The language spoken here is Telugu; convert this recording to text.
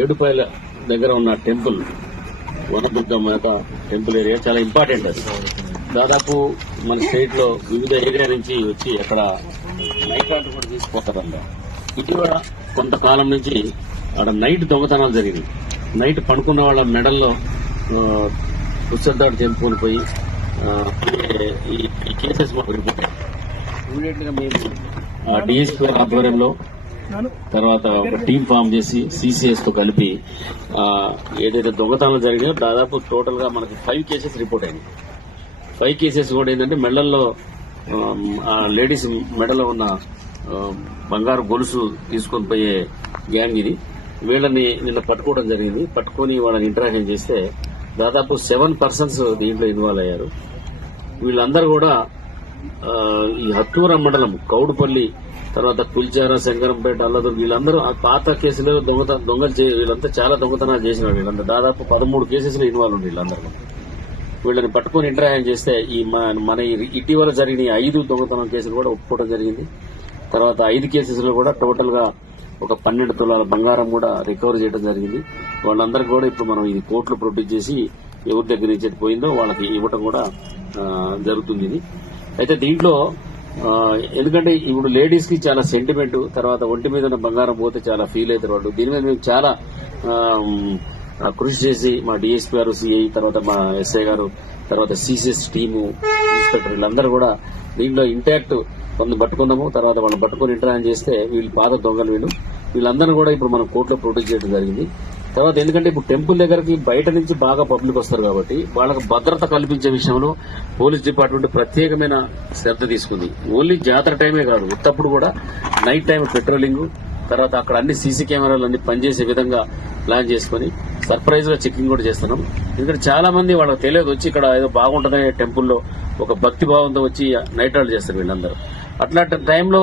ఏడుపాయల దగ్గర ఉన్న టెంపుల్ వనదుర్గ మాత టెంపుల్ ఏరియా చాలా ఇంపార్టెంట్. అది దాదాపు మన స్టేట్ లో వివిధ ఏరియా నుంచి వచ్చి అక్కడ నైట్ ఆర్డర్ కూడా తీసుకుపోతారంట. ఇటీవల కొంతకాలం నుంచి అక్కడ నైట్ దొంగతనాలు జరిగింది. నైట్ పడుకున్న వాళ్ళ మెడల్లో పుస్తకాలు చెంపుకొని పోయి ఈ కేసెస్ మాకు రిపోర్ట్ అయ్యాయి. ఇమీడియట్ గా మేము డిఎస్పీ ఆధ్వర్యంలో తర్వాత ఒక టీం ఫామ్ చేసి సిసిఎస్ తో కలిపి ఏదైతే దొంగతనాలు జరిగాయో దాదాపు టోటల్ గా మనకి 5 కేసెస్ రిపోర్ట్ అయింది. 5 కేసెస్ కూడా ఏంటంటే మెడల్లో లేడీస్ మెడలో ఉన్న బంగారు గొలుసు తీసుకొని పోయే గ్యాంగ్ ఇది. వీళ్ళని నిన్న పట్టుకోవడం జరిగింది. పట్టుకుని వాళ్ళని ఇంటరాక్షన్ చేస్తే దాదాపు 7 పర్సన్స్ దీంట్లో ఇన్వాల్వ్ అయ్యారు. వీళ్ళందరూ కూడా ఈ హత్తూర మండలం కౌడుపల్లి తర్వాత పుల్చార శంకరంపేట అల్లదూరు వీళ్ళందరూ ఆ పాత కేసులో దొంగలు వీళ్ళంతా చాలా దొంగతనాలు చేసిన వీళ్ళంతా దాదాపు 13 కేసెస్లో ఇన్వాల్వ్ ఉంది వీళ్ళందరూ. వీళ్ళని పట్టుకుని ఇంటరాక్షన్ చేస్తే ఈ మన ఇటీవల జరిగిన 5 దొంగతనం కేసులు కూడా ఒప్పుకోవడం జరిగింది. తర్వాత 5 కేసెస్లో కూడా టోటల్ గా ఒక 12 తులాల బంగారం కూడా రికవర్ చేయడం జరిగింది. వాళ్ళందరికీ కూడా ఇప్పుడు మనం ఇది కోర్టులో ప్రొడ్యూస్ చేసి ఎవరి దగ్గర నుంచి పోయిందో వాళ్ళకి ఇవ్వటం కూడా జరుగుతుంది. ఇది అయితే దీంట్లో ఎందుకంటే ఇప్పుడు లేడీస్ కి చాలా సెంటిమెంట్, తర్వాత ఒంటి మీద ఉన్న బంగారం పోతే చాలా ఫీల్ అవుతారు వాళ్ళు. దీని మీద మేము చాలా కృషి చేసి మా డిఎస్పీ గారు, సిఐ, తర్వాత మా ఎస్ఐ గారు, తర్వాత సిసిఎస్ టీము, ఇన్స్పెక్టర్ వీళ్ళందరూ కూడా దీంట్లో ఇంటాక్ట్ కొంత పట్టుకున్నాము. తర్వాత వాళ్ళని పట్టుకుని ఇంటరాక్ట్ చేస్తే వీళ్ళు పాత దొంగలు వీళ్ళందరూ కూడా ఇప్పుడు మనం కోర్టులో ప్రొడ్యూస్ చేయడం జరిగింది. తర్వాత ఎందుకంటే ఇప్పుడు టెంపుల్ దగ్గరికి బయట నుంచి బాగా పబ్లిక్ వస్తారు కాబట్టి వాళ్ళకు భద్రత కల్పించే విషయంలో పోలీస్ డిపార్ట్మెంట్ ప్రత్యేకమైన శ్రద్ధ తీసుకుంది. ఓన్లీ జాతర టైమే కాదు, ఉత్తప్పుడు కూడా నైట్ టైం పెట్రోలింగ్, తర్వాత అక్కడ అన్ని సీసీ కెమెరాలు అన్ని పనిచేసే విధంగా ప్లాన్ చేసుకుని సర్ప్రైజ్ గా చెకింగ్ కూడా చేస్తున్నాం. ఎందుకంటే చాలా మంది వాళ్ళకి తెలియదు వచ్చి ఇక్కడ ఏదో బాగుంటుందనే టెంపుల్లో ఒక భక్తి భావంతో వచ్చి నైట్ రైడ్ చేస్తారు వీళ్ళందరూ. అట్లాంటి టైంలో